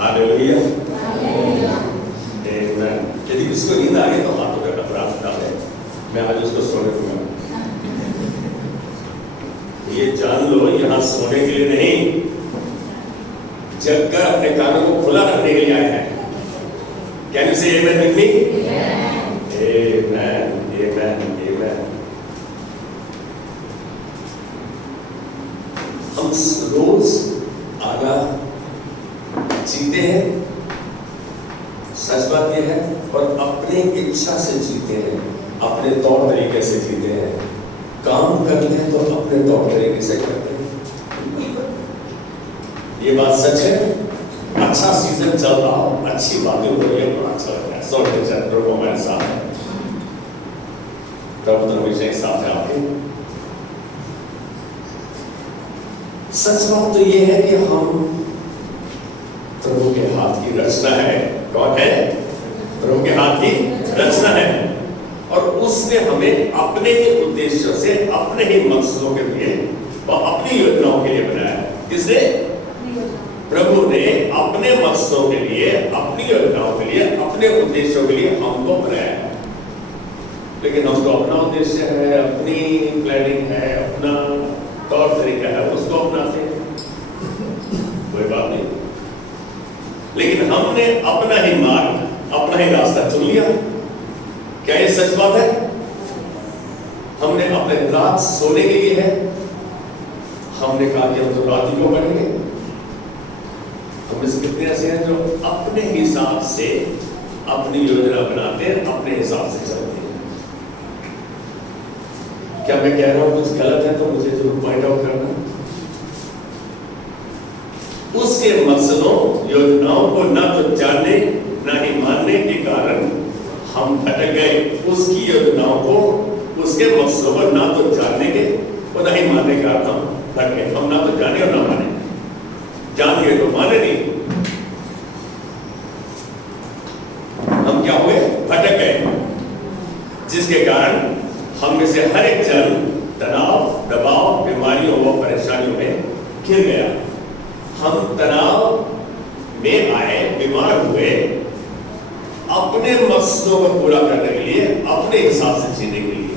Hallelujah. आमेन। यदि किसको नींद आ गई तो हाथ उठाकर प्रार्थना है, मैं आज उसको सोने दूंगा। ये जान लो, यहाँ सोने के लिए नहीं, जगकर अपने कानों को खुला रखने के लिए आए हैं। Can you say amen with me? Amen, amen, amen. हम रोज आगा जीते हैं, सच बात यह है, और अपने इच्छा से जीते हैं, अपने तौर तरीके से जीते हैं। काम करते हैं तो अपने तौर तरीके से करते हैं। ये बात सच है। अच्छा सीजन चल रहा हो, अच्छी बातें हो रही है, बड़ा अच्छा लग रहा है। सौते चैप्टर को हमारे साथ है, प्रभु हमेशा एक साथ है आपके। सच बात तो ये है कि हम प्रभु के हाथ की रचना है। कौन है? प्रभु के हाथ की रचना है, और उसने हमें अपने ही उद्देश्यों से, अपने ही मकसदों के लिए और अपनी योजनाओं के लिए बनाया है। किसने? प्रभु ने अपने मकसदों के लिए, अपनी योजनाओं के लिए, अपने उद्देश्यों के लिए हमको बनाया है। लेकिन हमको अपना उद्देश्य है, अपनी प्लानिंग है, अपना तौर तरीका है, उसको अपनाते हैं, कोई बात नहीं। लेकिन हमने अपना ही मार्ग, अपना ही रास्ता चुन लिया। क्या ये सच बात है? हमने अपने रात सोने के लिए है, हमने कहा कि हम तो रात ही को पढ़ेंगे। हम इसमें कितने ऐसे हैं जो अपने हिसाब से अपनी योजना बनाते हैं, अपने हिसाब से चलते हैं। क्या मैं कह रहा हूं कुछ गलत है तो मुझे जरूर पॉइंट आउट करना। उसके मकसदों, योजनाओं को ना तो जानने ना ही मानने के कारण हम भटक गए। उसकी योजनाओं को, उसके मकसदों को ना तो जानने के और ना ही मानने के कारण हम भटक गए। हम ना तो जाने और ना माने, जान गए तो माने नहीं। हम क्या हुए? भटक गए, जिसके कारण हम में से हर एक जन तनाव, दबाव, बीमारियों व परेशानियों में घिर गया। हम तनाव में आए, बीमार हुए, अपने मकसदों को पूरा करने के लिए, अपने हिसाब से जीने के लिए।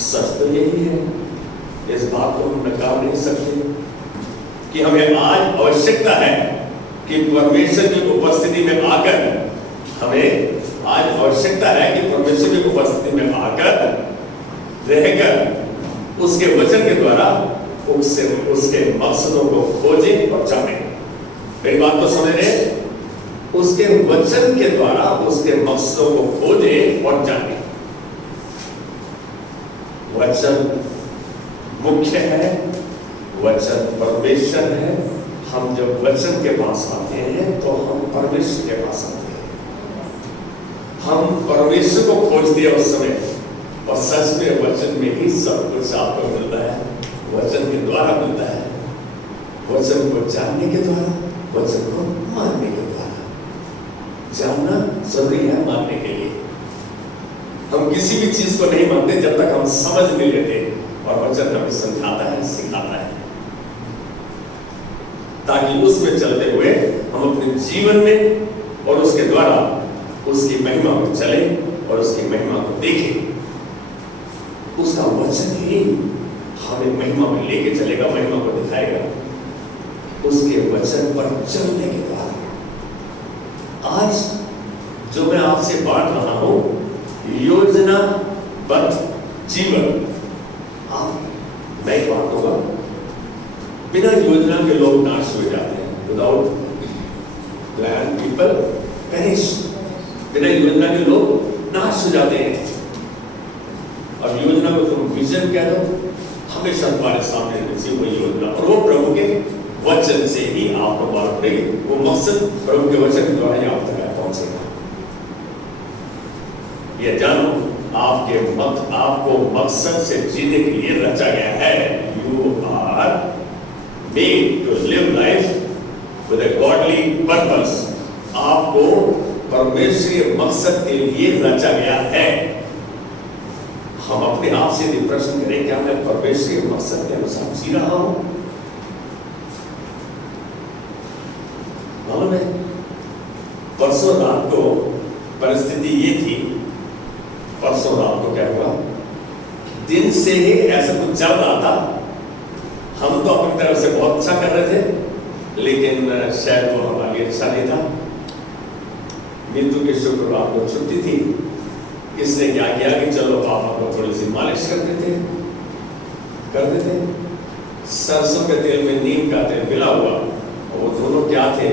सच तो यही है, इस बात को हम नकार नहीं सकते कि हमें आज आवश्यकता है कि परमेश्वर की उपस्थिति में आकर, हमें आज आवश्यकता है कि परमेश्वर की उपस्थिति में आकर रहकर उसके वचन के द्वारा उसके मकसदों को खोजें और जानें। मेरी बात को समझ रहे? उसके वचन के द्वारा उसके मकसदों को खोजें और जानें। वचन मुख्य है, वचन परमेश्वर है। हम जब वचन के पास आते हैं तो हम परमेश्वर के पास आते हैं। हम परमेश्वर को खोजते हैं उस समय, और सच में वचन में ही सब कुछ आपको मिलता है। वचन के द्वारा मिलता है, वचन को जानने के द्वारा, वचन को मानने के द्वारा। जानना जरूरी है मानने के लिए। हम किसी भी चीज को नहीं मानते जब तक हम समझ नहीं लेते, और वचन हमें समझाता है, सिखाता है, ताकि उसमें चलते हुए हम अपने जीवन में और उसके द्वारा उसकी महिमा में चले और उसकी महिमा को देखें। उसका वचन ही हमें महिमा में लेके चलेगा, महिमा को दिखाएगा, उसके वचन पर चलने के बाद। आज जो मैं आपसे बांट रहा हूं, योजनाबद्ध जीवन। मैं एक बात होगा, बिना योजना के लोग नाश हो जाते हैं। Without plan people perish. बिना योजना के लोग नाश हो जाते हैं। और योजना को तुम विजन कह दो, हमेशा तुम्हारे सामने रखी वो योजना, और वो प्रभु के वचन से ही आपको मालूम पड़ेगी। वो मकसद प्रभु के वचन के द्वारा ही आप तक पहुंचेगा। ये जानो, आपको मकसद से जीने के लिए रचा गया है। You are made to live life with a godly purpose. आपको परमेश्वरीय मकसद के लिए रचा गया है। हम अपने आप से यदि प्रश्न करें, क्या मैं परमेश्वरीय मकसद के अनुसार जी रहा हूं? मालूम है, परसों रात को परिस्थिति ये थी, परसों रात को क्या हुआ, दिन से ही ऐसा कुछ चल रहा था। हम तो अपनी तरफ से बहुत अच्छा कर रहे थे, लेकिन शायद वो हमारे लिए अच्छा नहीं था। मिंटू के शुक्रवार को छुट्टी थी, इसने क्या किया कि चलो पापा को थोड़ी सी मालिश कर देते। सरसों के तेल में नीम का तेल मिला हुआ, और वो दोनों क्या थे,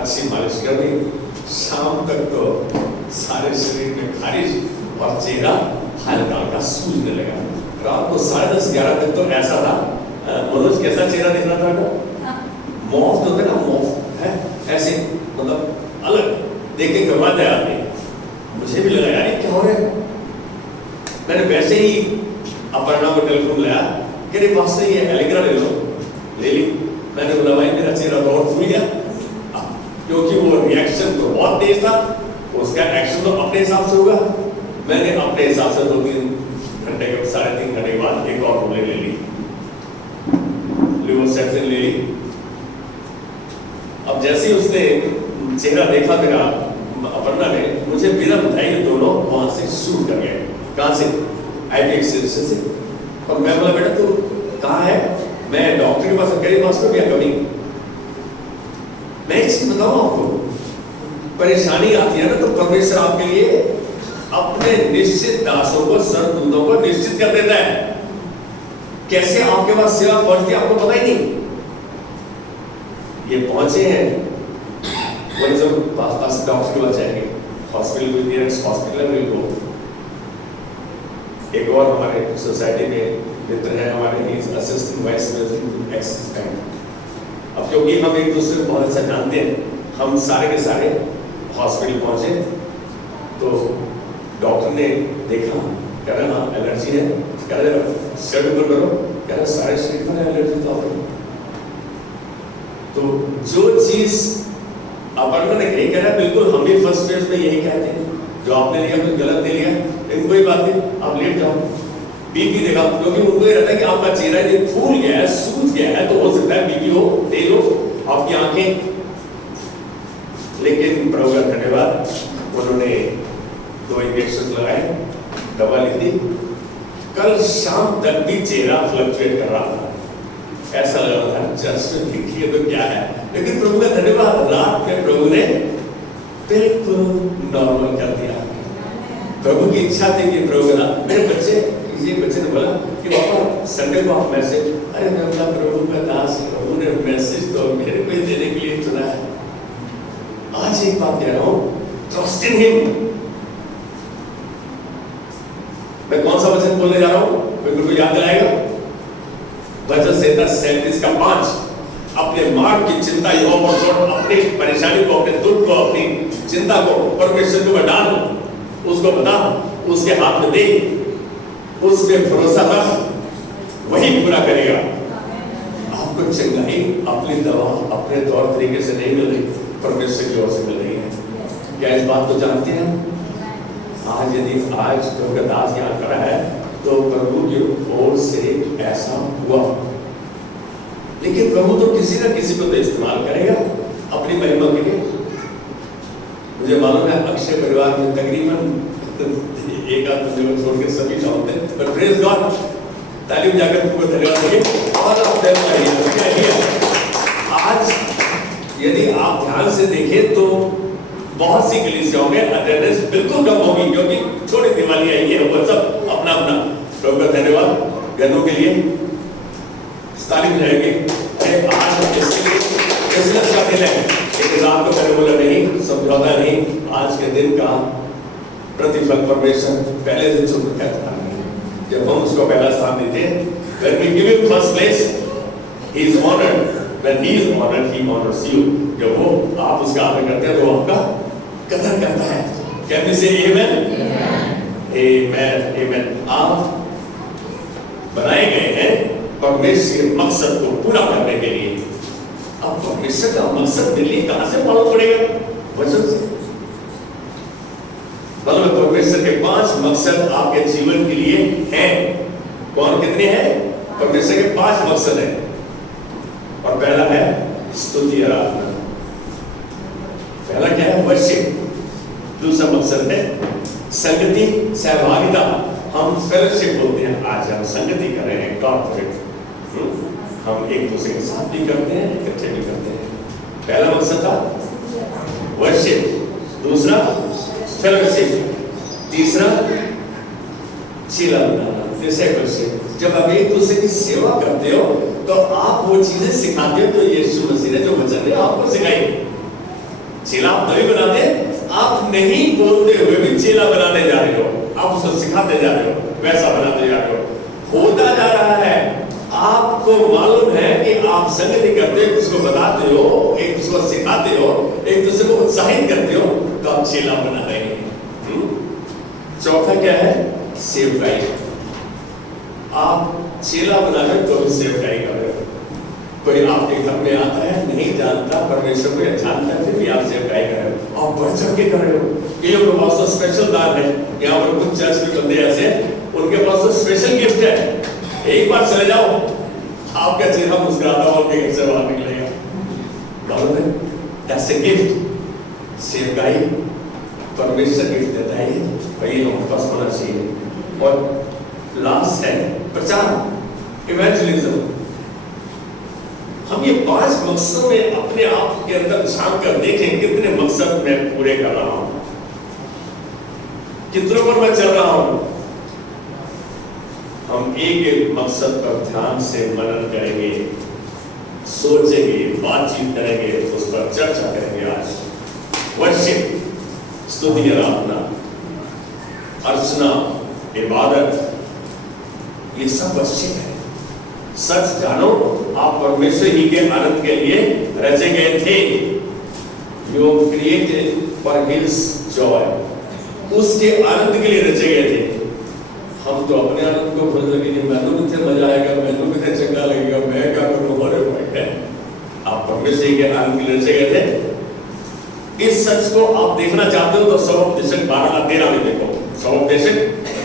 अच्छी मालिश कर दी। शाम तक तो सारे शरीर में खारिश और चेहरा हल्का हल्का सूजने लगा। रात को 10:30-11 तक तो ऐसा था। मनोज कैसा चेहरा दिख रहा था? मौत तो ना, मौत है ऐसे, मतलब अलग देख के घबरा जाए आदमी। मुझे भी लगा यार क्या हो रहा है। मैंने वैसे ही अपर्णा को टेलीफोन लाया कि मेरे पास से ये एलिग्रा ले लो, ले ली। मैंने बोला भाई मेरा चेहरा बहुत फूल गया, क्योंकि वो रिएक्शन तो बहुत तेज था, उसका एक्शन तो अपने हिसाब से होगा। मैंने अपने हिसाब से 2-3 घंटे के 3.5 घंटे के बाद एक और गोली ले ली, लिवोसेट्रिन ले ली। अब जैसे ही उसने चेहरा देखा मेरा, अपर्णा ने, मुझे बिना बताए ये दोनों वहां से शूट कर गए। कहां से? आईपीएक्स से। और मैं बोला बेटा तू कहाँ है? मैं डॉक्टर के पास, मेरे पास तो क्या कमी। मैं एक चीज बताऊं आपको, परेशानी आती है ना तो परमेश्वर आपके लिए अपने निश्चित दासों को, सरदूतों को निश्चित कर देता है। कैसे आपके पास सेवा पहुंचती है आपको पता ही नहीं। ये पहुंचे हैं, वही जो पास डॉक्टर के पास जाएंगे, हॉस्पिटल में, नियरेस्ट हॉस्पिटल में वो। एक और हमारे सोसाइटी में मित्र हैं हमारे, ही assistant vice president Axis bank. अब क्योंकि हम एक दूसरे को बहुत अच्छा जानते हैं, हम सारे के सारे हॉस्पिटल पहुंचे तो डॉक्टर ने देखा, कह रहा हाँ एलर्जी है, कह रहे शर्ट ऊपर करो, कह रहे सारे शरीर में एलर्जी तो जो चीज अपर्णा ने कही, कह रहा बिल्कुल हम भी फर्स्ट फेज में यही कहते हैं, जो आपने लिया कुछ गलत नहीं लिया, लेकिन कोई बात नहीं, आप लेट जाओ। बीपी देखा, क्योंकि उनको ये रहता है कि आपका चेहरा यदि फूल गया है, सूज गया है, तो हो सकता है बीपी हो, तेज हो, आपकी आंखें। लेकिन प्रभु का धन्यवाद, उन्होंने 2 इंजेक्शन लगाए, दवा लिख दी। कल शाम तक भी चेहरा फ्लक्चुएट कर रहा था, ऐसा लग रहा था चर्च में देखिए तो क्या है। लेकिन प्रभु का धन्यवाद, रात में प्रभु ने बिल्कुल नॉर्मल कर दिया। प्रभु की इच्छा थी कि प्रभु का, मेरे बच्चे, किसी बच्चे ने बोला कि पापा संडे को आप मैसेज, अरे मैं बोला प्रभु का दास, प्रभु ने मैसेज तो मेरे को देने के लिए चुना है। आज एक बात कह रहा हूँ, ट्रस्ट इन हिम। मैं कौन सा वचन बोलने जा रहा हूँ, कोई मेरे को याद दिलाएगा? वचन 37:5, अपने मार्ग की चिंता यहोवा पर छोड़, अपनी परेशानी को, अपने दुख को, अपनी चिंता को परमेश्वर के ऊपर डाल, उसको बता, उसके हाथ में दे, उस पे भरोसा रख, वही पूरा करेगा। आपको चंगाई अपनी दवा, अपने तौर तरीके से नहीं मिल रही, परमेश्वर की ओर से मिल रही है। क्या इस बात को जानते हैं? आज यदि आज प्रभु का दास यहाँ खड़ा है तो प्रभु की ओर से ऐसा हुआ। लेकिन प्रभु तो किसी न किसी को तो इस्तेमाल करेगा अपनी महिमा के लिए। मुझे मालूम है अक्षय परिवार में तकरीबन एक आध बंदे को छोड़ के सभी जानते हैं, पर प्रेज गॉड, तालीम जाकर तुमको धन्यवाद देंगे। और आज यदि आप ध्यान से देखें तो बहुत सी कलीसियाओं में अटेंडेंस बिल्कुल कम होगी, क्योंकि छोटी दिवाली आई है, वो सब अपना अपना। प्रभु का धन्यवाद, गन्नों के लिए तालीम जाएगी। आज इसके लिए बिजनेस का दिन है, लेकिन रात को मैंने बोला नहीं, समझौता नहीं, आज के दिन का प्रतिफल परमेश्वर पहले दिन शुरू करता है। जब हम उसको पहला स्थान देते हैं, when we give him first place, he is honored. When he is honored, he honors you. जब वो आप उसका आदर करते हैं तो वो आपका कदर करता है। Can we say amen? Amen, amen. आप बनाए गए हैं परमेश्वर के मकसद को पूरा करने के लिए। अब परमेश्वर का मकसद दिल्ली कहां से मालूम पड़ेगा? वचन से। मतलब परमेश्वर के 5 मकसद आपके जीवन के लिए हैं। कौन कितने हैं? परमेश्वर के 5 मकसद हैं। और पहला है स्तुति आराधना। दूसरा मकसद है संगति, सहभागिता। हम फेलोशिप बोलते हैं, आज हम संगति कर रहे हैं, कॉर्पोरेट। हम एक दूसरे के साथ भी करते हैं, इकट्ठे भी करते हैं। पहला मकसद था वर्शिप, दूसरा फेलोशिप, तीसरा चेला बनाना, डिसाइपलशिप। जब आप एक दूसरे की सेवा करते हो तो आप वो चीजें सिखाते हो तो यीशु मसीह ने जो वचन है आपको सिखाई। चेला आप तभी बनाते हैं, आप नहीं बोलते हुए भी चेला बनाने जा रहे हो, आप उसको सिखाते जा रहे हो, वैसा बनाते जा रहे हो। होता जा रहा है, आपको मालूम है कि आप संगति करते हो, उसको बताते हो, एक दूसरे को सिखाते हो, एक दूसरे को उत्साहित करते हो, तो आप चेला बना रहे हैं। चौथा क्या है? सेवकाई। आप चेला बना रहे तो भी सेवकाई कर रहे हो। कोई आपके घर में आता है, नहीं जानता परमेश्वर को, जानता है, फिर भी आप सेवकाई कर रहे हो, आप बढ़ चढ़ के कर रहे हो। कईयों के पास तो स्पेशल दान है, यहाँ पर कुछ चर्च में बंदे ऐसे, उनके पास तो स्पेशल गिफ्ट है। एक बार चले जाओ, आपका चेहरा मुस्कुराता हुआ उनके घर से बाहर निकलेगा। मालूम है? That's a gift। सेवकाई परमेश्वर गिफ्ट देता है, वही हमारे पास होना चाहिए। और लास्ट है प्रचार, इवेंजलिज्म। हम ये 5 मकसद में अपने आप के अंदर झांक कर देखें, कितने मकसद मैं पूरे कर रहा हूं, कितनों पर मैं चल रहा हूं। हम एक एक मकसद पर ध्यान से मनन करेंगे, सोचेंगे, बातचीत करेंगे, उस पर चर्चा करेंगे। आज वर्शिप, स्तुति, आराधना, अर्चना, इबादत, ये सब वर्शिप है। सच जानो, आप परमेश्वर ही के आनंद के लिए रचे गए थे। You created for his Joy, उसके आनंद के लिए रचे गए थे। हम तो अपने आनंद को भूल लगे, मैंने कितने मजा आएगा, मैंने कितने चंगा लगेगा, मैं क्या करूँ, अरे भाई। आप परमेश्वर के आनंद के लिए रचे गए थे। इस सच को आप देखना चाहते हो तो सबोपदेशक 12:13 में देखो। सबोपदेशक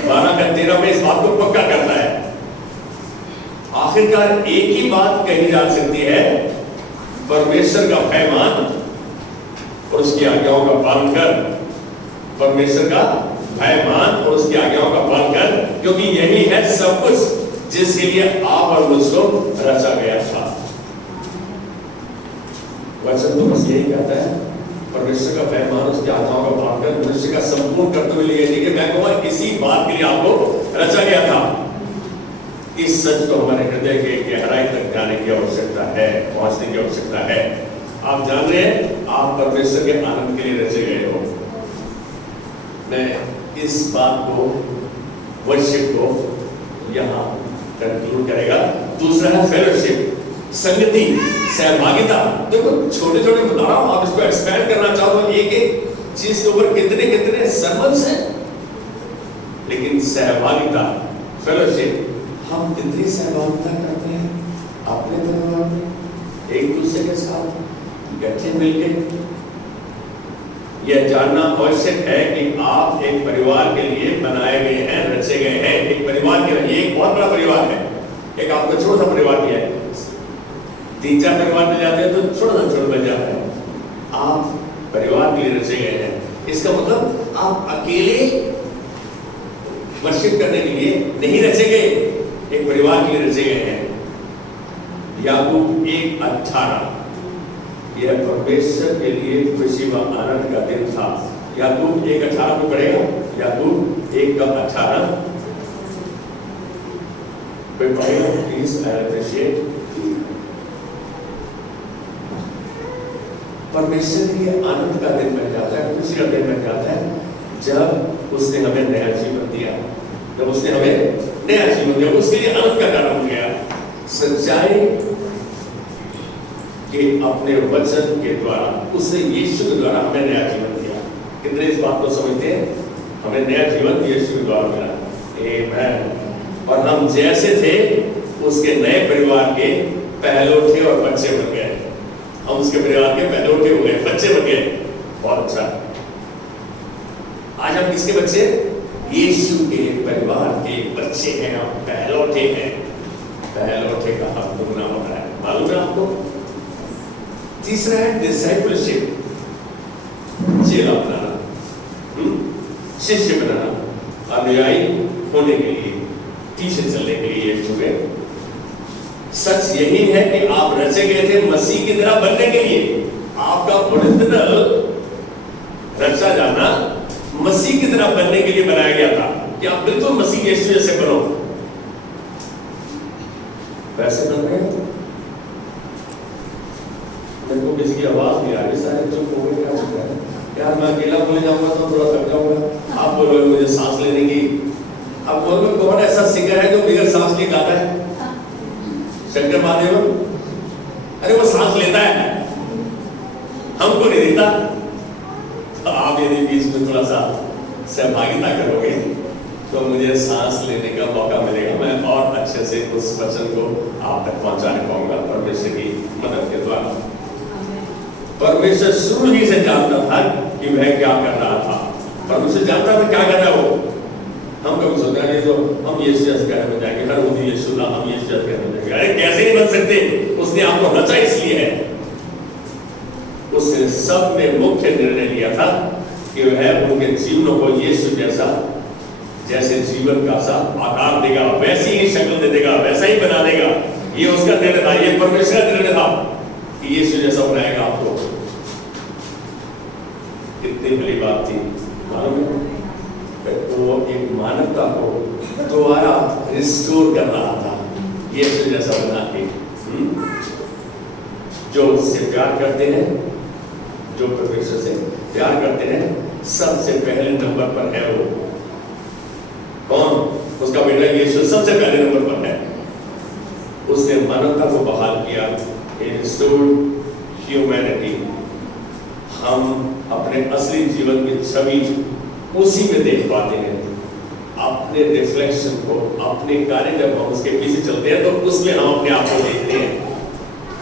12:13 में इस बात को पक्का करता है। आखिरकार एक ही बात कही जा सकती है, परमेश्वर का भय मान और उसकी आज्ञाओं का पालन कर। परमेश्वर का भय मान और उसकी आज्ञाओं का पालन कर, क्योंकि यही है सब कुछ जिसके लिए आप और मुझको रचा गया था। वचन तो बस यही कहता है, परमेश्वर का भय मान, उसकी आज्ञाओं का पालन कर, मनुष्य का संपूर्ण कर्तव्य लिए। लेकिन मैं कहूँगा इसी बात के लिए आपको रचा गया था। इस सच को हमारे हृदय के गहराई तक जाने की आवश्यकता है, पहुंचने की आवश्यकता है। आप जान रहे हैं, आप परमेश्वर के आनंद के लिए रचे गए हो। मैं इस बात को, वर्शिप को यहाँ कंक्लूड करेगा। दूसरा है फेलोशिप, संगति, सहभागिता। देखो छोटे छोटे बता रहा हूं, आप इसको एक्सपैंड करना चाहो तो एक एक चीज के ऊपर कितने कितने सरमन्स हैं। लेकिन सहभागिता, फेलोशिप, हम कितनी सहभागिता करते हैं अपने परिवार में, एक दूसरे के साथ इकट्ठे मिलकर। यह जानना आवश्यक है कि आप एक परिवार के लिए बनाए गए हैं, रचे गए हैं। एक परिवार के लिए, एक बहुत बड़ा परिवार है, एक आपका छोटा सा परिवार भी है। 3-4 परिवार मिल जाते हैं तो छोटा बन जाता है। आप परिवार के लिए रचे गए हैं। इसका मतलब आप अकेले वर्शिप करने के लिए नहीं रचे गए, एक परिवार के लिए रचे गए हैं। याकूब 1:18, यह परमेश्वर के लिए खुशी व आनंद का दिन था। याकूब 1:18 को पढ़ेगा। याकूब 1:18 कोई पढ़ेगा प्लीज, आई अप्रिशिएट। परमेश्वर के लिए आनंद का दिन बन जाता है, खुशी का दिन बन जाता है जब उसने हमें नया जीवन दिया, जब उसने हमें नया जीवन दिया, उसके लिए आनंद का कारण हो गया। सच्चाई के अपने वचन के द्वारा, उसने यीशु के द्वारा हमें नया जीवन दिया। कितने इस बात को समझते हैं? हमें नया जीवन यीशु के द्वारा मिला। आमीन। और हम जैसे थे उसके नए परिवार के पहलौठे और बच्चे बन गए। हम उसके परिवार के पहलौठे हो गए, बच्चे बन गए। बहुत अच्छा। आज हम किसके बच्चे? यीशु के परिवार के बच्चे हैं, हम पहलौठे हैं। पहलौठे का हक दुगना होता है, मालूम है आपको? तीसरा है डिसाइपलशिप, चेला बनाना। शिष्य बनाना, अनुयायी होने के लिए, पीछे चलने के लिए यीशु के। सच यही है कि आप रचे गए थे मसीह की तरह बनने के लिए। आपका ओरिजिनल रचा जाना मसीह की तरह बनने के लिए बनाया गया था कि आप बिल्कुल मसीह यीशु जैसे बनो। वैसे बन गए? मेरे को किसी की आवाज नहीं आ रही, सारे चुप हो गए। क्या हो रहा है यार? मैं अकेला बोले जाऊंगा तो थोड़ा थक जाऊंगा। आप बोलोगे मुझे सांस लेने की। आप बोलोगे कौन ऐसा सिंगर है जो बगैर सांस लिए गाता है? शंकर महादेव। अरे वो सांस लेता है, हमको नहीं देता। तो आप यदि बीच में थोड़ा सा सहभागिता करोगे तो मुझे सांस लेने का मौका मिलेगा। मैं और अच्छे से उस वचन को आप तक पहुंचाने पाऊंगा परमेश्वर की मदद के द्वारा। परमेश्वर शुरू ही से जानता था कि वह क्या कर रहा था। परमेश्वर जानता था क्या कर रहा है वो। हम कभी सोचते हैं तो हम यीशु जैसे कहने में जाएंगे, हर वो यीशु ना हम यीशु जैसे कहने में जाएंगे। अरे कैसे नहीं बन सकते? उसने आपको रचा इसलिए है। उसने सब में मुख्य निर्णय लिया था कि वह उनके जीवनों को यीशु जैसा, जैसे जीवन का सा आकार देगा, वैसी ही शक्ल दे देगा, वैसा ही बना देगा। ये उसका निर्णय था, ये परमेश्वर का निर्णय था कि यीशु जैसा बनाएगा आपको। कितनी बड़ी बात थी मालूम है? वो एक मानवता को दोबारा रिस्टोर कर रहा था यीशु जैसा बना के। जो उससे प्यार करते हैं, जो परमेश्वर से प्यार करते हैं, सबसे पहले नंबर पर है वो कौन? उसका बेटा यीशु सबसे पहले नंबर पर है। उसने मानवता को बहाल किया, रिस्टोर्ड ह्यूमैनिटी। हम अपने असली जीवन की छवि उसी में देख पाते हैं। अपने रिफ्लेक्शन को, अपने कार्य जब हम उसके पीछे चलते हैं तो उसमें हम अपने आप को देखते हैं,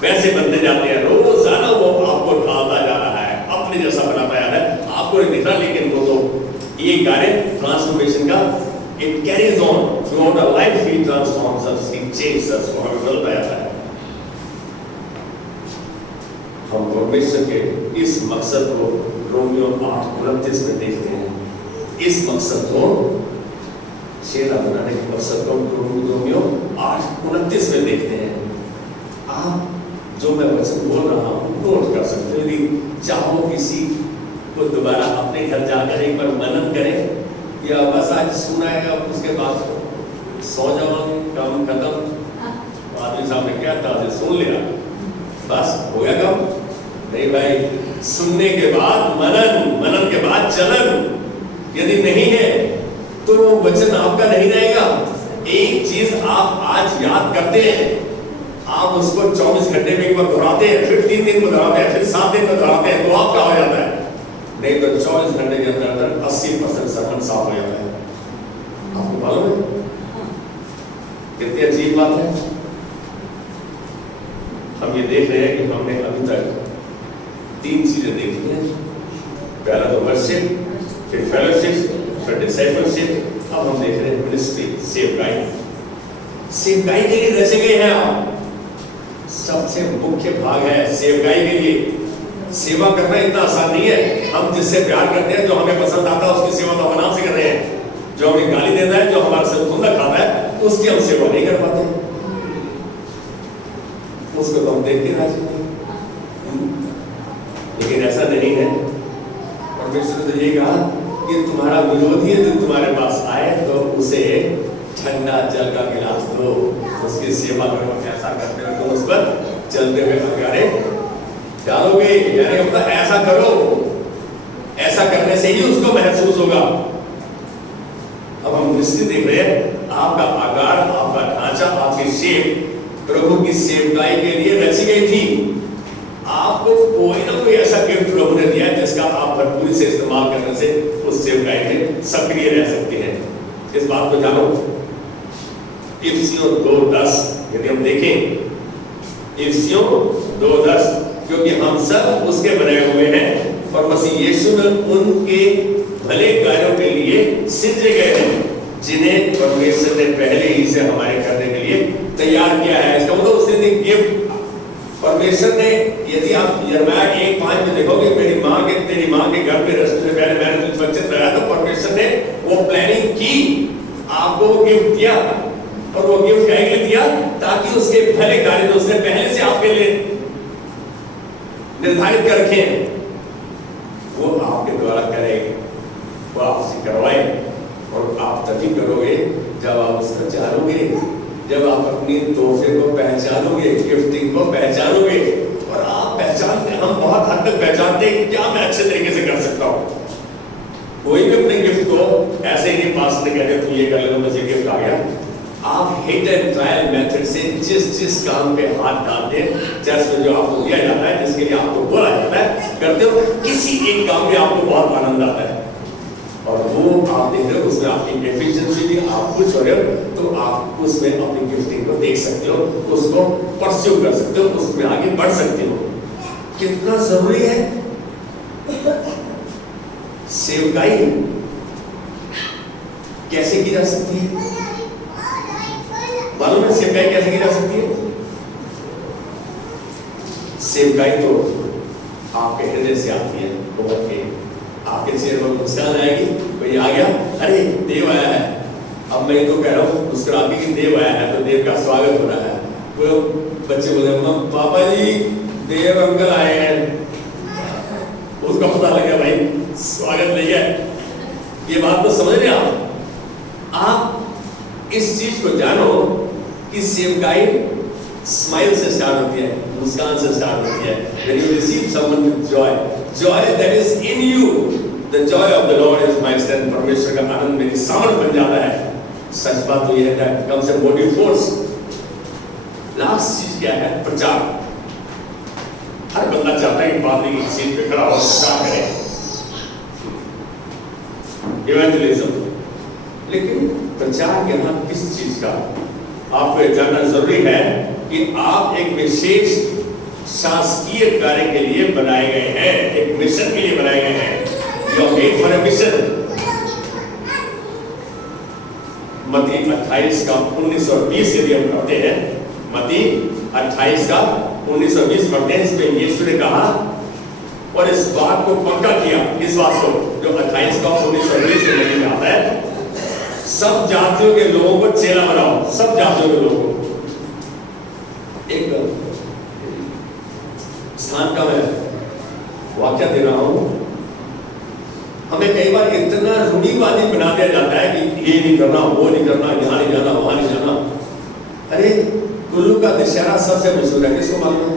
वैसे बनते जाते हैं। रोजाना वो आपको ढालता जा रहा है, अपने जैसा बनाता जा रहा है। आपको नहीं दिख रहा, लेकिन वो तो ये कार्य ट्रांसफॉर्मेशन का it carries on throughout our life. He transforms us, he changes us, वो हमें बदलता जाता है। हम परमेश्वर के इस मकसद को रोमियो 8:29 में देखते हैं। इस मकसद को, चेला बनाने के मकसद को रोमियो 8:29 में देखते हैं। आप जो मैं वचन बोल रहा हूँ नोट कर सकते हो। यदि चाहो किसी को दोबारा अपने घर जाकर एक बार मनन करें, या बस आज सुना है अब उसके बाद सो जाओगे, काम खत्म। आदमी साहब ने क्या था, सुन लिया बस हो गया काम। नहीं भाई, सुनने के बाद मनन, मनन के बाद चलन। यदि नहीं है तो वो वचन आपका नहीं रहेगा। एक चीज आप आज याद करते हैं, आप उसको 24 घंटे में एक बार दोहराते हैं, फिर 3 दिन में दोहराते हैं, फिर 7 दिन में दोहराते हैं, तो आपका हो जाता है। नहीं तो 24 घंटे के अंदर अंदर 80% सरमन साफ हो जाता है। आपको मालूम है कितनी अजीब बात है? हम ये देख रहे हैं कि हमने अभी तक 3 चीजें देखी हैं। पहला तो वर्शिप, फिर फेलोशिप, फिर डिसाइपलशिप। अब हम देख रहे हैं मिनिस्ट्री, सेवकाई। सेवकाई के लिए रचे गए हैं आप। सबसे मुख्य भाग है सेवकाई के लिए। सेवा करना इतना आसान नहीं है। हम जिससे प्यार करते हैं, जो हमें पसंद आता है, उसकी सेवा तो हम आराम से कर रहे हैं। जो हमें गाली देता है, जो हमारे से धुंधा खाता है, उसकी हम सेवा नहीं कर पाते। उसको तो हम देखते राजी नहीं। लेकिन ऐसा नहीं है। परमेश्वर ने तो ये कहा कि तुम्हारा विरोधी जो तुम्हारे पास आए तो उसे ठंडा जल का गिलास दो, उसकी सेवा करो। ऐसा करते हुए तुम उस पर चलते हुए अंगारे डालोगे। यानी मतलब ऐसा करो, ऐसा करने से ही उसको महसूस होगा। अब हम निश्चित देख रहे हैं, आपका आकार, आपका ढांचा, आपकी शेप प्रभु की सेवकाई के लिए रची गई थी। आपको कोई ना कोई ऐसा गिफ्ट प्रभु ने दिया है जिसका आप भरपूरी से इस्तेमाल करने से उस सेवकाई में सक्रिय रह सकते हैं। इस बात को जानो। इफिसियों 2:10 यदि हम देखें, इफिसियों 2:10, क्योंकि हम सब उसके बनाए हुए हैं और मसीह यीशु में उनके भले कार्यों के लिए सिंचे गए हैं, जिन्हें परमेश्वर ने पहले ही से हमारे करने के लिए तैयार किया है। इसका मतलब उसने गिफ्ट परमेश्वर ने, यदि आप यिर्मयाह 1:5 में देखोगे, तेरी माँ के घर में रखने से पहले मैंने तुझे बच्चे लगाया, तो परमेश्वर ने वो प्लानिंग की, आपको वो गिफ्ट दिया। और वो गिफ्ट क्या के लिए दिया? ताकि उसके भले कार्य जो उसने पहले से आपके लिए निर्धारित कर रखे हैं, वो आपके द्वारा करेंगे, वो आपसे करवाए। और आप तभी करोगे जब आप उसको जानोगे, जब आप अपनी तोहफे को पहचानोगे, गिफ्टिंग को पहचानोगे। और आप पहचानते, हम बहुत हद तक पहचानते हैं कि क्या मैं अच्छे तरीके से कर सकता हूँ। कोई भी अपने गिफ्ट को ऐसे ही पास नहीं कहते तू ये कर ले, मुझे गिफ्ट आ गया। आप हिट एंड ट्रायल मेथड से जिस काम पे हाथ डालते हैं, चर्च में जो आपको दिया जाता है, जिसके लिए आपको बोला जाता है, करते हो, किसी एक काम में आपको बहुत आनंद आता है। और वो आप देख रहे हो, उसमें आपकी एफिशिएंसी भी, आप कुछ हो रहे हो, तो आप उसमें अपनी गिफ्टिंग को देख सकते हो, उसको परस्यू कर सकते हो, उसमें आगे बढ़ सकते हो। कितना जरूरी है सेवकाई कैसे की जा सकती है? मालूम है सेवकाई कैसे की जा सकती है? सेवकाई तो आपके हृदय से आती है, बहुत के आपके चेहरे पर मुस्कान आएगी, कोई आ गया, अरे देव आया है। अब मैं तो कह रहा हूँ मुस्कुराती कि देव आया है, तो देव का स्वागत हो रहा है। वो बच्चे बोले पापा जी देव अंकल आए हैं, उसका पता लगा भाई स्वागत नहीं है। ये बात तो समझ रहे आप इस चीज को जानो कि सेवकाई स्माइल से स्टार्ट होती है, मुस्कान से स्टार्ट होती है। When you receive someone with joy that is in you, the joy of the Lord is my strength। परमेश्वर का आनंद मेरी सामर्थ बन जाता है। सच बात तो यह है that comes a motive force। Last चीज क्या है? प्रचार। हर बंदा चाहता है कि पादरी की सीट पे खड़ा हो प्रचार करे, इवेंजलिज्म। लेकिन प्रचार यहाँ किस चीज का? आपको यह जानना जरूरी है कि आप एक विशेष शासकीय कार्य के लिए बनाए गए हैं, एक मिशन के लिए बनाए गए हैं। You are made for a mission। मत्ती 28 का 19 और 20 यदि हम पढ़ते हैं, मत्ती 28 का 19 और 20 पढ़ते हैं, इसमें यीशु ने कहा और इस बात को पक्का किया, इस बात को जो 28 का 19 और 20 में आता है, सब जातियों के लोगों को चेला बनाओ, सब जातियों के लोगों को। एक स्थान का मैं वाक्य दे रहा हूं। हमें कई बार इतना रूढ़िवादी बना दिया जाता है कि ये नहीं करना, वो नहीं करना, यहाँ नहीं जाना, वहां नहीं जाना। अरे कुल्लू का दशहरा सबसे मशहूर है, किसको मालूम है?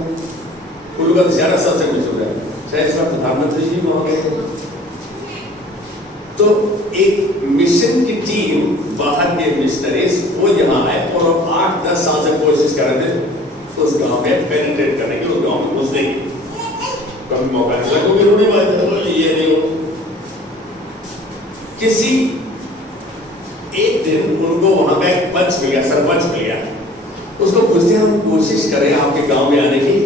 कुल्लू का दशहरा सबसे मशहूर है, शायद इस वक्त प्रधानमंत्री जी वहां गए। तो एक मिशन की टीम, बाहर के मिशनरीज, वो यहाँ आए और 8-10 साल से कोशिश कर रहे थे उस गांव में पेनिट्रेट करने की, उस गांव में घुसने की। कभी मौका नहीं लगा, क्योंकि रूढ़िवादी ये नहीं हो। किसी एक दिन उनको वहां का एक पंच मिल गया, सरपंच मिल गया। उसको पूछते हम कोशिश करें आपके गांव में आने की,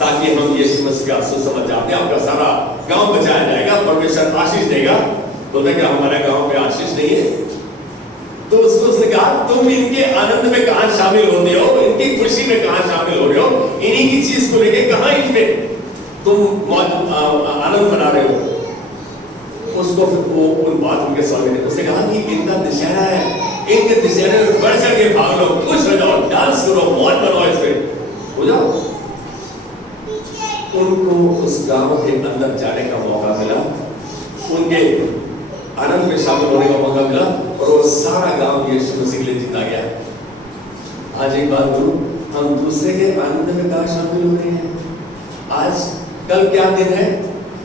ताकि हम यीशु मसीह का सुसमाचार दें, आपका सारा गांव बचाया जाएगा, परमेश्वर आशीष देगा। बोलते क्या हमारे गांव में आशीष नहीं है? तो उसने कहा तुम इनके आनंद में कहां शामिल होते हो, इनकी खुशी में कहां शामिल हो रहे हो, इन्हीं की चीज को लेके कहां इनमें तुम आनंद मना रहे हो? उसको फिर वो उन बात उनके सामने उसने कहा कि इनका दशहरा है, इनके दशहरे में बढ़ चढ़ के भाग लो, खुश हो जाओ, डांस करो, मौज बनाओ, इसमें हो जाओ। उनको उस गांव के अंदर जाने का मौका मिला, उनके आनंद में शामिल होने का मौका मिला, और वो सारा गांव यीशु मसीह के लिए जीता गया। आज एक बात बोलूं, हम दूसरे के आनंद में कहाँ शामिल हो रहे हैं? आज कल क्या दिन है?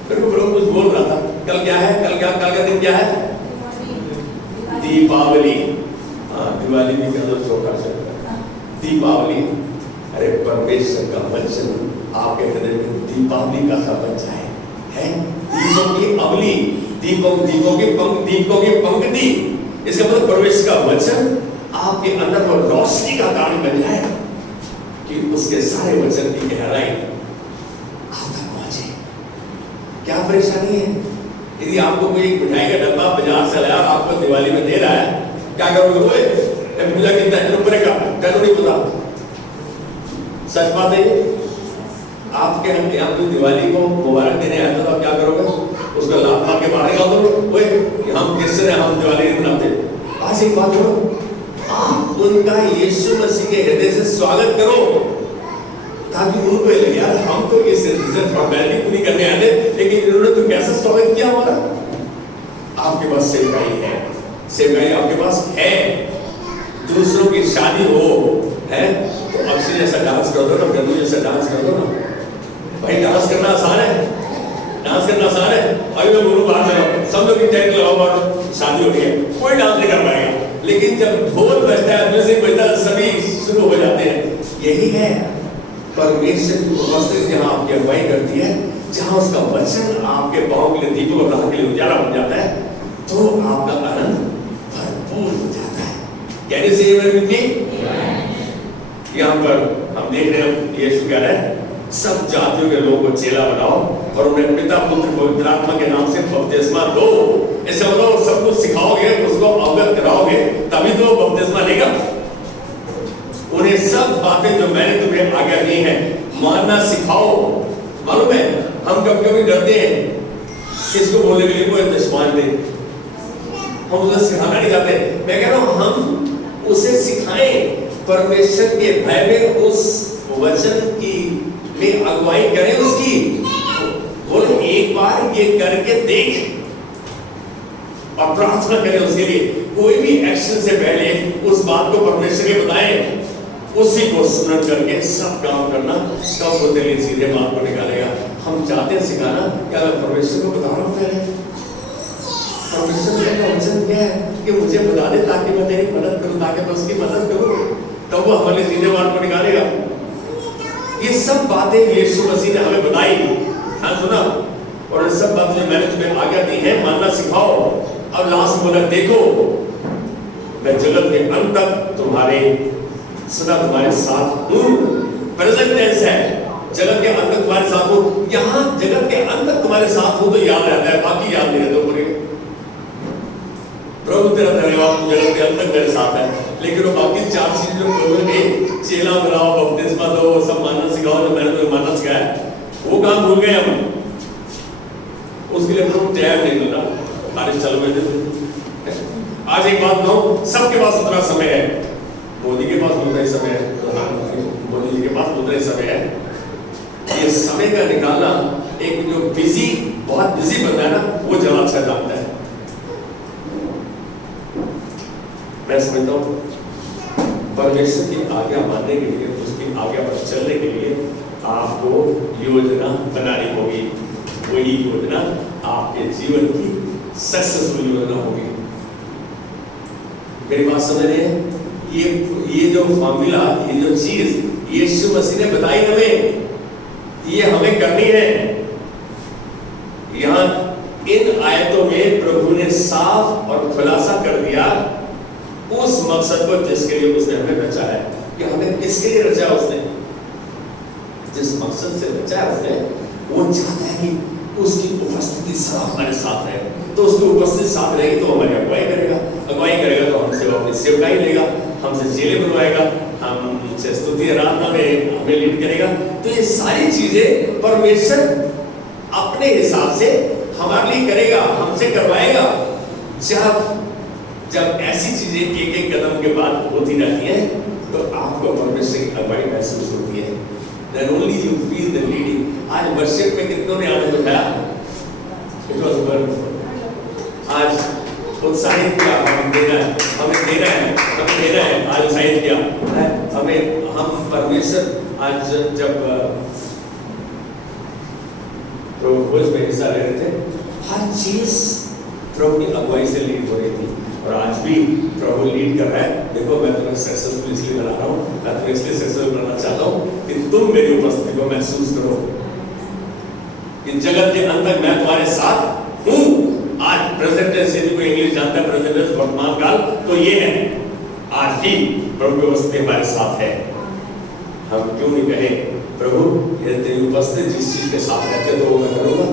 फिर कुछ बोल रहा था, कल क्या है? कल का दिन क्या है? दीपावली। हाँ, दिवाली भी कह लो, छोटा सा दीपावली। अरे परमेश्वर का वचन आपके हृदय में दीपावली का सा बच्चा है? दीपों की अवली, दीपों की पंक्ति। इसका मतलब परमेश्वर का वचन आपके अंदर वो रोशनी का कारण बन जाए कि उसके सारे वचन की गहराई आप तक पहुंचे। क्या परेशानी है? यदि आपको कोई मिठाई का डब्बा बाजार से लाया, आपको दिवाली में दे रहा है, क्या करोगे? पूजा की तैयारी पड़ेगा, नहीं पता सच बात है ये। आपके यहाँ कोई दिवाली को मुबारक देने आया था तो आप क्या करोगे? उसका लात मार के मारेगा तो ओए हम क्रिश्चियन हैं, हम दिवाली नहीं मनाते। आज एक बात करो, आप उनका यीशु मसीह के हृदय से स्वागत करो ताकि उनको लगे यार हम तो ये सिटीजन फॉर्मेलिटी पूरी करने आए थे, लेकिन इन्होंने तो कैसा स्वागत किया हमारा। आपके पास सेवकाई है, सेवकाई आपके पास है। दूसरों की शादी हो है तो अक्सर जैसा डांस कर दो ना, गंदू जैसा डांस कर दो ना। भाई डांस करना आसान है, डांस करना आसान है। अभी मैं बोलूँ बाहर चलो, सब लोग टेंट लगाओ और शादी हो रही है, कोई डांस नहीं कर पाएगा। लेकिन जब ढोल बजता है, म्यूजिक बजता है, सभी शुरू हो जाते हैं। यही है परमेश्वर की उपस्थिति जहाँ आपकी अगुवाई करती है, जहाँ उसका वचन आपके पाँव के लिए दीपक और राह के लिए उजाला बन जाता है, तो आपका आनंद भरपूर हो जाता है। कैन यू से इवन विद मी? यहाँ पर हम देख रहे हैं यीशु कह रहा है सब जातियों के लोगों को चेला बनाओ और उन्हें पिता पुत्र पवित्र आत्मा के नाम से बपतिस्मा दो। ऐसे मतलब सब कुछ सिखाओगे, उसको अवगत कराओगे, तभी तो बपतिस्मा लेगा। उन्हें सब बातें जो मैंने तुम्हें आज्ञा दी है मानना सिखाओ। मालूम है हम कभी कभी डरते हैं किसको बोलने के लिए, कोई दुश्मन दे, हम उसे सिखाना नहीं चाहते। मैं कह रहा हूं हम उसे सिखाएं, परमेश्वर के भय में उस वचन की में अगुवाई करें उसकी। बोलो एक बार ये करके देख और प्रार्थना करें उसके लिए। कोई भी एक्शन से पहले उस बात को परमेश्वर के बताएं, उसी को स्मरण करके सब काम करना, सब को दिल सीधे मार्ग को निकालेगा। हम चाहते हैं सिखाना, क्या मैं परमेश्वर को बता रहा हूँ पहले? परमेश्वर का वचन क्या है कि मुझे बता दे ताकि मैं तेरी मदद करूँ, ताकि मैं उसकी मदद करूँ, तब वो हमारे सीधे मार्ग को निकालेगा। ये सब बातें यीशु मसीह ने हमें बताई, हाँ सुना, और ये सब बातें जो मैंने तुम्हें आज्ञा दी है मानना सिखाओ। अब लास्ट बोला देखो मैं जगत के अंत तक तुम्हारे सदा तुम्हारे साथ हूँ। प्रेजेंट टेंस है, जगत के अंत तक तुम्हारे साथ हूँ। यहाँ जगत के अंत तक तुम्हारे साथ हूँ तो याद रहता है, बाकी याद नहीं रहता पूरे। प्रभु तेरा धन्यवाद जगत के अंत तक मेरे साथ है, लेकिन वो बाकी चार चीजें जो प्रभु ने चेला बनाओ, बपतिस्मा दो, सब मानना सिखाओ, जो मैंने तुम्हें मानना सिखाया, वो काम भूल गए हम। उसके लिए प्रभु टाइम नहीं मिल रहा, बारिश चालू है। आज एक बात कहूं, सबके पास उतना समय है। मोदी के पास उतना ही समय है, मोदी जी के पास उतना ही समय है। ये समय का निकालना, एक जो बिजी बहुत बिजी बंदा है ना, वो ज्यादा अच्छा जानता है। मैं समझता हूँ परमेश्वर की आज्ञा मानने के लिए, उसकी आज्ञा पर चलने के लिए आपको योजना बनानी होगी। वही योजना आपके जीवन की सक्सेसफुल योजना होगी। मेरी बात समझ रहे हैं? ये जो फॉर्मूला, ये जो चीज यीशु मसीह ने बताई हमें, ये हमें करनी है। यहाँ इन आयतों में प्रभु ने साफ और खुलासा कर दिया उस मकसद को जिसके लिए उसने हमें रचा है। कि हमें किसके लिए रचा उसने? जिस मकसद से रचा है उसने, वो चाहता है कि उसकी उपस्थिति सदा हमारे साथ रहे। तो उसकी उपस्थिति साथ रहेगी तो हमारी अगुवाई करेगा, अगुवाई करेगा तो हमसे वो अपनी सेवकाई लेगा, हमसे चेले बनवाएगा, हमसे स्तुति आराधना में हमें लीड करेगा। तो ये सारी चीजें परमेश्वर अपने हिसाब से हमारे लिए करेगा, हमसे करवाएगा। जब ऐसी चीजें एक एक कदम के बाद होती रहती हैं तो आपको परमेश्वर की अगुवाई महसूस होती है। Then only you feel the leading. आज वर्शिप में कितनों ने आनंद उठाया? It was wonderful. आज उत्साहित किया, हमें देना है, आज उत्साहित किया हमें। हम परमेश्वर आज जब प्रभु भोज में हिस्सा ले रहे थे, हर चीज प्रभु की अगुवाई से लीड हो रही थी। और आज भी प्रभु लीड कर रहा है। देखो मैं तुम्हें सक्सेसफुल इसलिए बना रहा हूँ, मैं तुम्हें इसलिए सक्सेसफुल बनाना चाहता हूँ कि तुम मेरी उपस्थिति को महसूस करो कि जगत के अंत तक मैं तुम्हारे साथ हूँ। आज प्रेजेंट टेंस, यदि कोई इंग्लिश जानता है प्रेजेंट टेंस वर्तमान काल, तो ये है आज ही प्रभु की उपस्थिति हमारे साथ है। हम क्यों नहीं कहें प्रभु यदि तेरी उपस्थिति जिस चीज के साथ रहते तो वो मैं करूँगा।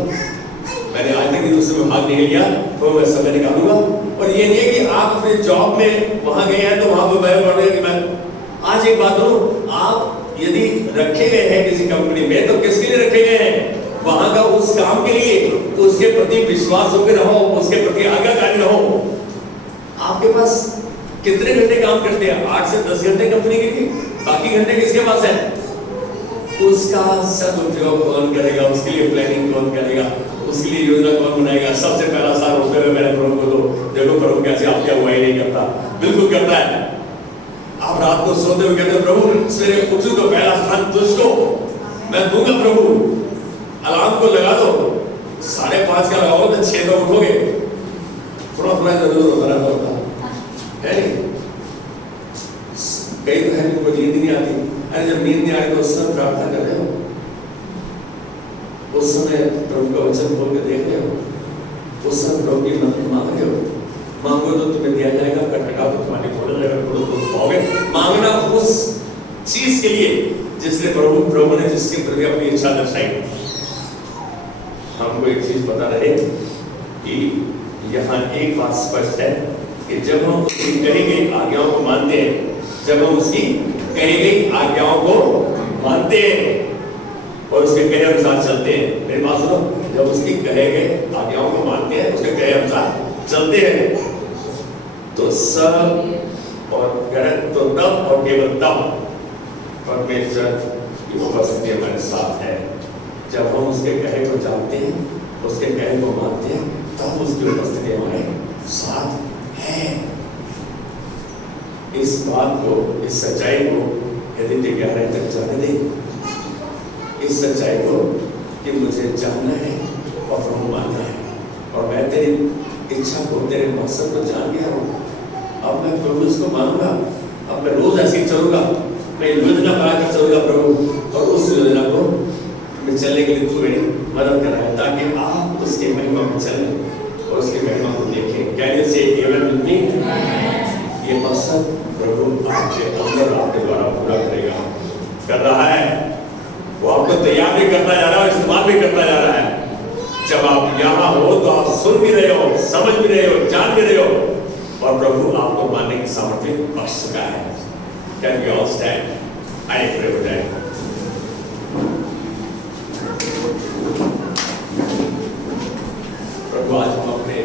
मैंने आज तक दूसरे में भाग नहीं लिया तो मैं समय निकालूंगा। और ये नहीं है कि आप अपने जॉब में वहां गए हैं तो वहां पर मैं कि मैं आज एक बात करूं, आप यदि रखे गए हैं किसी कंपनी में तो किसके लिए रखे गए हैं? वहां का उस काम के लिए, उसके प्रति विश्वास होकर रहो, उसके प्रति आज्ञाकारी रहो। आपके पास कितने घंटे काम करते हैं? 8 से 10 घंटे कंपनी के लिए, बाकी घंटे किसके पास है? उसका सदुपयोग कौन करेगा? उसके लिए प्लानिंग कौन करेगा? उसके लिए योजना कौन बनाएगा? सबसे पहला साल होते हुए मैंने प्रभु को दो, देखो प्रभु कैसे आपकी अगुवाई नहीं करता, बिल्कुल करता है। आप रात को सोते हुए कहते प्रभु सवेरे उठूं तो पहला स्थान तुझको मैं दूंगा प्रभु। अलार्म को लगा दो, 5:30 का लगाओ तो 6 तो उठोगे। थोड़ा जरूर होता रहता है नहीं? कई तो है जिनको नींद नहीं आती। अरे जब नींद नहीं आई तो उस समय प्रार्थना कर रहे हो, उस समय प्रभु का वचन बोल के देख रहे हो, उस समय प्रभु की मदद मांग रहे हो। मांगो तो तुम्हें दिया जाएगा, खटखटाओ तो तुम्हारी खोला जाएगा, खोलो तो पाओगे। मांगना उस चीज के लिए जिसने प्रभु ने जिसके प्रति अपनी इच्छा दर्शाई। हमको एक चीज पता रहे कि यहाँ एक बात स्पष्ट है कि जब हम उसकी कही गई आज्ञाओं को मानते हैं, जब हम उसकी कही गई आज्ञाओं को मानते हैं और उसके कहे अनुसार चलते हैं, मेरी बात सुनो, जब उसकी कहे गए आज्ञाओं को मानते हैं, उसके कहे अनुसार चलते हैं, तो सब और गलत तो तब और केवल तब परमेश्वर की उपस्थिति हमारे साथ है। जब हम उसके कहे को जानते हैं, उसके कहे को मानते हैं, तब उसकी उपस्थिति हमारे साथ है। इस बात को, इस सच्चाई को यदि ते गहराई तक जाने दे, इस सच्चाई को कि मुझे जानना है और प्रभु मानना है, और मैं तेरी इच्छा को, तेरे मकसद को जान गया हूँ। अब मैं प्रभु इसको मानूंगा, अब मैं रोज ऐसे चलूंगा, मैं योजना बनाकर चलूंगा प्रभु, और उस योजना को मैं चलने के लिए तू मेरी मदद कर रहा है, ताकि आप उसके महिमा में चलें और उसकी महिमा को देखें। कैन यू से एमेन विद मी? ये मकसद प्रभु आपके अंदर आपके द्वारा पूरा करेगा, कर रहा है। वो आपको तैयार भी करता जा रहा है, इस्तेमाल भी करता जा रहा है। जब आप यहाँ हो तो आप सुन भी रहे हो, समझ भी रहे हो, जान भी रहे हो, और प्रभु आपको मानने की सामर्थ्य बख्श चुका है। Can we all stand? I pray for that. प्रभु आज हम अपने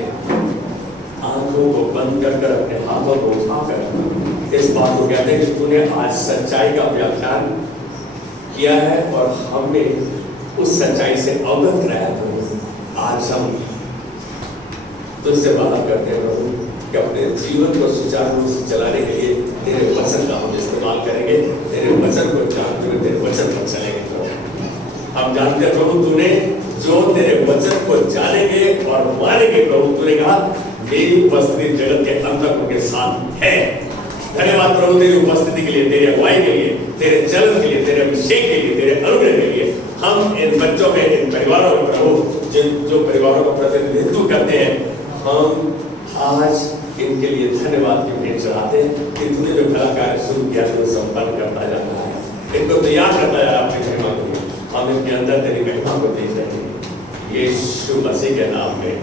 आंखों को बंद कर अपने हाथों को उठाकर इस बात को कहते हैं कि तूने आज सच्चाई का व्याख्यान किया है और हमने उस सच्चाई से अवगत कराया। प्रभु आज हम तुझसे वादा करते हैं प्रभु कि अपने जीवन को सुचारू रूप से चलाने के लिए तेरे वचन का हम इस्तेमाल करेंगे, तेरे वचन को जानते हुए तेरे वचन पर चलेंगे। प्रभु हम जानते हैं प्रभु तूने जो तेरे वचन को जानेंगे और मानेंगे, प्रभु तूने कहा मेरी उपस्थिति जगत के अंत तक उनके साथ है। धन्यवाद प्रभु तेरी उपस्थिति के लिए, तेरी अगुवाई के लिए, तेरे जन्म के लिए, तेरे अभिषेक के लिए, तेरे अनुग्रह के लिए। हम इन बच्चों में, इन परिवारों में प्रभु जो परिवारों का प्रतिनिधित्व करते हैं, हम आज इनके लिए धन्यवाद की भेंट चढ़ाते हैं कि तूने जो भला कार्य शुरू किया तो संपन्न करता जा रहा है, इनको तैयार करता जा रहा है अपनी महिमा के लिए। हम इनके अंदर तेरी महिमा को देख रहे हैं यीशु मसीह के नाम में।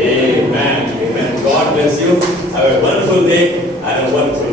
Amen. Amen. God bless you. Have a wonderful day and a wonderful